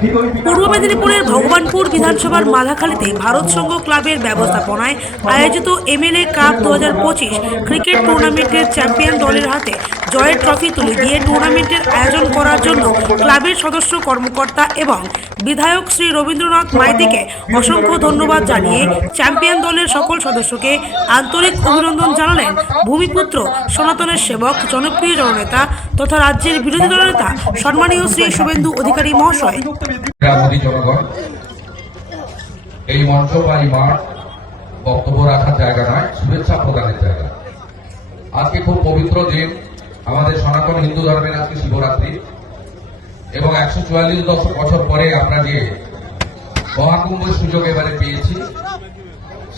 পূর্ব মেদিনীপুরের ভগবানপুর বিধানসভার মালাখালীতে ভারত সংঘ ক্লাবের ব্যবস্থাপনায় আয়োজিত এমএলএ কাপ 2025 ক্রিকেট টুর্নামেন্টের চ্যাম্পিয়ন দলের হাতে জয়ের ট্রফি তুলে দিয়ে টুর্নামেন্টের আয়োজন করার জন্য ক্লাবের সদস্য কর্মকর্তা এবং বিধায়ক শ্রী রবীন্দ্রনাথ মাইতিকে অসংখ্য ধন্যবাদ জানিয়ে চ্যাম্পিয়ন দলের সকল সদস্যকে আন্তরিক অভিনন্দন জানালেন ভূমিপুত্র সনাতনের সেবক জনপ্রিয় জননেতা তথা রাজ্যের বিরোধী দলনেতা সম্মানীয় শ্রী শুভেন্দু অধিকারী মহাশয়। জনগণ, এই মঞ্চ বা এই মাঠ বক্তব্য রাখার জায়গা নয়, শুভেচ্ছা প্রদানের জায়গা। আজকে খুব পবিত্র দিন, আমাদের সনাতন হিন্দু ধর্মের আজকে শিবরাত্রি এবং 144 বছর পরে আমরা যে মহাকুম্ভের সুযোগ এবারে পেয়েছি।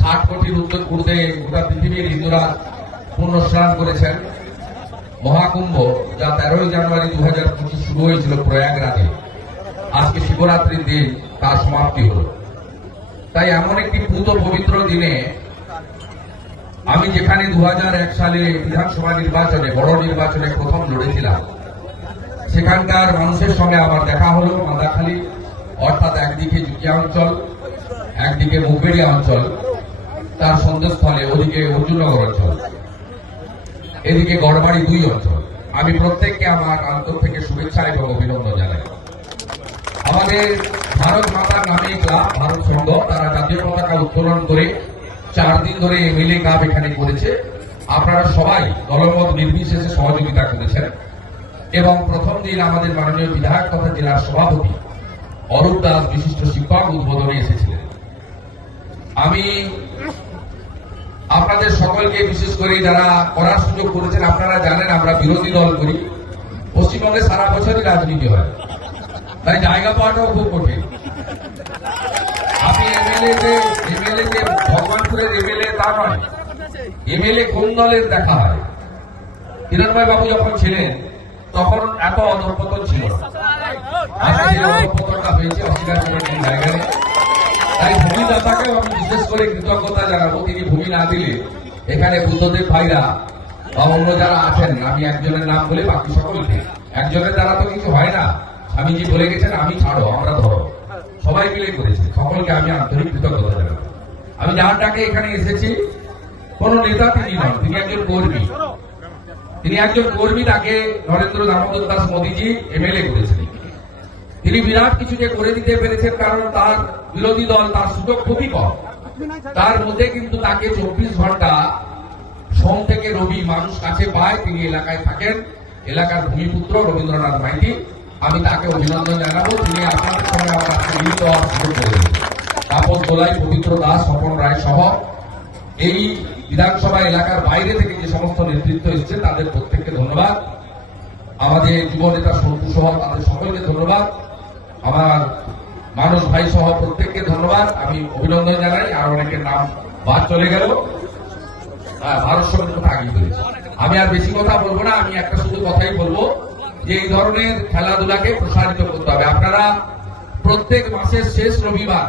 60 কোটির ঊর্ধ্বে গোটা পৃথিবীর হিন্দুরা পূর্ণ স্নান করেছেন। মহাকুম্ভ যা 13 জানুয়ারি 2025 শুরু হয়েছিল প্রয়াগরাজে, আজকে শিবরাত্রির দিন তার সমাপ্তি হল। তাই এমন একটি পূত পবিত্র দিনে আমি যেখানে 2001 সালে বিধানসভা নির্বাচনে বড় নির্বাচনে প্রথম লড়েছিলাম, সেখানকার মানুষের সঙ্গে আমার দেখা হলো। মাদাখালী অর্থাৎ একদিকে জুকিয়া অঞ্চল, একদিকে মুখবেড়িয়া অঞ্চল, তার সন্দেশস্থলে ওদিকে অর্জুননগর অঞ্চল, এদিকে গড়বাড়ি 2 অঞ্চল। আমি প্রত্যেককে আমার অন্তর থেকে শুভেচ্ছা এবং অভিনন্দন জানাই। আমাদের ভারত মাতার নামে ক্লাব ভারত সংঘ, তারা জাতীয় পতাকা উত্তোলন করে 4 দিন ধরে এমএলএ কাপ এখানে করেছে। আপনারা সবাই দলমত নির্বিশেষে সহযোগিতা করেছেন এবং প্রথম দিন আমাদের মাননীয় বিধায়ক তথা জেলার সভাপতি অরূপ দাস বিশিষ্ট শিক্ষক উদ্বোধনে এসেছিলেন। আমি আপনাদের সকলকে, বিশেষ করে যারা করার সুযোগ করেছেন, আপনারা জানেন আমরা বিরোধী দল করি। পশ্চিমবঙ্গে সারা বছরই রাজনীতি হয়, তাই জায়গা পাওয়াটাও খুব কঠিন। আপনি এমএলএ যে ভগবানপুরের এমএলএ তা নয়, এমএলএ কোন দলের দেখা হয়। কিরণময় বাবু যখন ছিলেন তখন এত অধঃপতন ছিল না, আজকে অধঃপতনটা হয়েছে, অস্বীকার করার কোন জায়গা নেই। তাই ভূমিদাতাকেও আমি বিশেষ করে কৃতজ্ঞতা জানাবো। তিনি ভূমি না দিলে এখানে বুদ্ধদেব ভাইরা বা অন্য যারা আছেন, আমি একজনের নাম বলে বাকি সকলকে, একজনের দ্বারা তো কিছু হয় না। স্বামীজি বলে গেছেন, আমি ছাড়ো আমরা ধরো, সবাই মিলে করেছে। সকলকে আমি আন্তরিক কৃতজ্ঞতা জানাবো। আমি যার ডাকে এখানে এসেছি, কোন নেতা তিনি নন, তিনি একজন কর্মী। তিনি একজন কর্মী, তাকে নরেন্দ্র দামোদর দাস মোদীজি এমএলএ করেছেন। তিনি বিরাট কিছু যে করে দিতে পেরেছেন, কারণ তার বিরোধী দল তার সুযোগ খুবই কম। তার মধ্যে কিন্তু তাকে 24 ঘন্টা সোম থেকে রবি মানুষ কাছে পায়। তিনি এলাকায় থাকেন, এলাকার ভূমিপুত্র রবীন্দ্রনাথ মাইতি, আমি তাকে অভিনন্দন জানাবো। তিনি আপনাদের সঙ্গে আমার আজকে মিলিত হওয়ার সুযোগ করে দিয়েছেন। তাপস দোলাই, পবিত্র দাস, স্বপন রায় সহ এই বিধানসভা এলাকার বাইরে থেকে যে সমস্ত নেতৃত্ব এসেছে তাদের প্রত্যেককে ধন্যবাদ। আমাদের যুব নেতা সন্তু সহ তাদের সকলকে ধন্যবাদ। আমার মানুষ ভাই সহ প্রত্যেককে ধন্যবাদ। আমি অভিনন্দন জানাই। আর অনেকের নাম বাদ চলে গেল, ভারত সঙ্গে কথা আগিয়ে ফেলেছি। আমি আর বেশি কথা বলবো না, আমি একটা শুধু কথাই বলবো যে এই ধরনের খেলাধুলাকে প্রসারিত করতে হবে। আপনারা প্রত্যেক মাসের শেষ রবিবার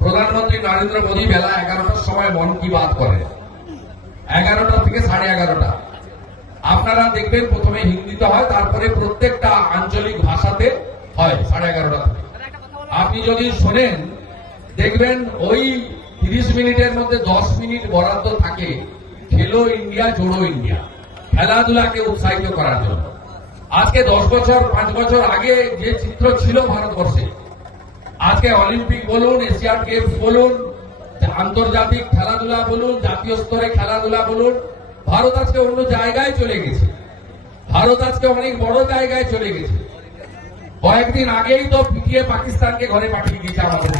প্রধানমন্ত্রী নরেন্দ্র মোদী বেলা 11টার সময় মন কি বাত করেন, 11টা থেকে 11:30। আপনারা দেখবেন প্রথমে হিন্দিতে হয়, তারপরে প্রত্যেকটা আঞ্চলিক ভাষাতে হয় 11:30 থেকে। আপনি যদি শোনেন দেখবেন ওই 30 মিনিটের মধ্যে 10 মিনিট বরাদ্দ থাকে খেলো ইন্ডিয়া জোড়ো ইন্ডিয়া, খেলাধুলাকে উৎসাহিত করার জন্য। আজকে 10 বছর 5 বছর আগে যে চিত্র ছিল ভারতবর্ষে, আজকে অলিম্পিক বলুন, এশিয়ান গেমস বলুন, আন্তর্জাতিক খেলাধুলা বলুন, জাতীয় স্তরে খেলাধুলা বলুন, ভারত আজকে অন্য জায়গায় চলে গেছে। ভারত আজকে অনেক বড় জায়গায় চলে গেছে। কয়েকদিন আগেই তো পিটিয়ে পাকিস্তানকে ঘরে পাঠিয়ে দিয়েছে আমাদের।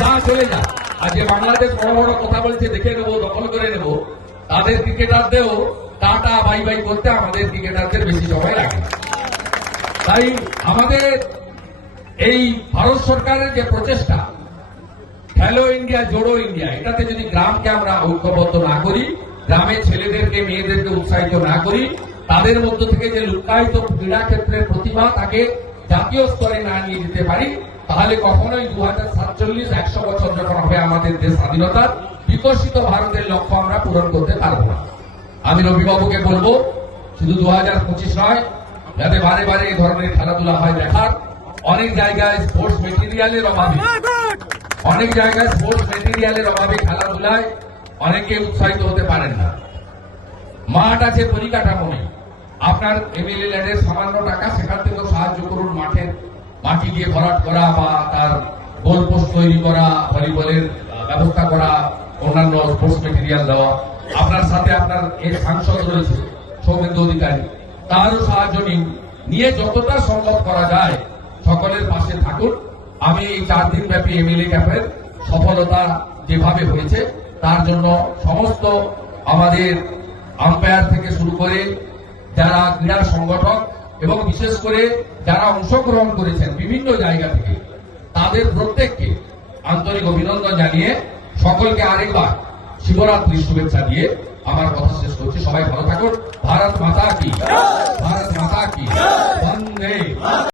যা চলে যা, আর যে বাংলাদেশ বড় বড় কথা বলছে, দেখে নেবো, দখল করে নেব, তাদের ক্রিকেটারদেরও টাটা বাই বাই করতে আমাদের ক্রিকেটারদের বেশি সময় লাগে। তাই আমাদের এই ভারত সরকারের যে প্রচেষ্টা খেলো ইন্ডিয়া জোড়ো ইন্ডিয়া, এটাতে যদি গ্রামকে আমরা ঐক্যবদ্ধ না করি, গ্রামের ছেলেদেরকে মেয়েদেরকে উৎসাহিত না করি, তাদের মধ্য থেকে যে লুকায়িত ক্রীড়া ক্ষেত্রের প্রতিভা তাকে জাতীয় স্তরে না নিয়ে যেতে পারি, তাহলে কখনোই 2047 100 বছর যখন হবে আমাদের দেশ স্বাধীনতার, বিকশিত ভারতের লক্ষ্য আমরা পূরণ করতে পারবো না। আমি রবিবাবুকে বলবো, শুধু 2025 নয়, যাতে বারে বারে এই ধরনের খেলাধুলা হয় দেখার। অনেক জায়গায় স্পোর্টস মেটেরিয়ালের অভাবে খেলাধুলায় অনেকে উৎসাহিত হতে পারেন না। মাঠ আছে, পরিকাঠামো নেই। আপনার এমএলএ ল্যান্ডের সামান্য টাকা, সেখান থেকেও সাহায্য করুন। মাটি দিয়ে ভরাট করা বা তার গোল পোস্ট তৈরি করা, ভলিবলের ব্যবস্থা করা, অন্যান্য স্পোর্টস মেটেরিয়াল দেওয়া। আপনার সাথে আপনার এই সাংসদ রয়েছে সৌমেন্দ্র অধিকারী, তারও সাহায্য নিয়ে যতটা সম্ভব করা যায় সকলের পাশে থাকুন। আমি এই 4 দিন ব্যাপী এমএলএ ক্যাম্পের সফলতা যেভাবে হয়েছে তার জন্য সমস্ত আমাদের আম্পায়ার থেকে শুরু করে যারা ক্রীড়া সংগঠক এবং বিশেষ করে যারা অংশগ্রহণ করেছেন বিভিন্ন জায়গা থেকে, তাদের প্রত্যেককে আন্তরিক অভিনন্দন জানিয়ে সকলকে আরেকবার শিবরাত্রির শুভেচ্ছা দিয়ে আমার কথা শেষ করছি। সবাই ভালো থাকুন। ভারত মাতা কি, ভারত মাতা কি, বন্দে।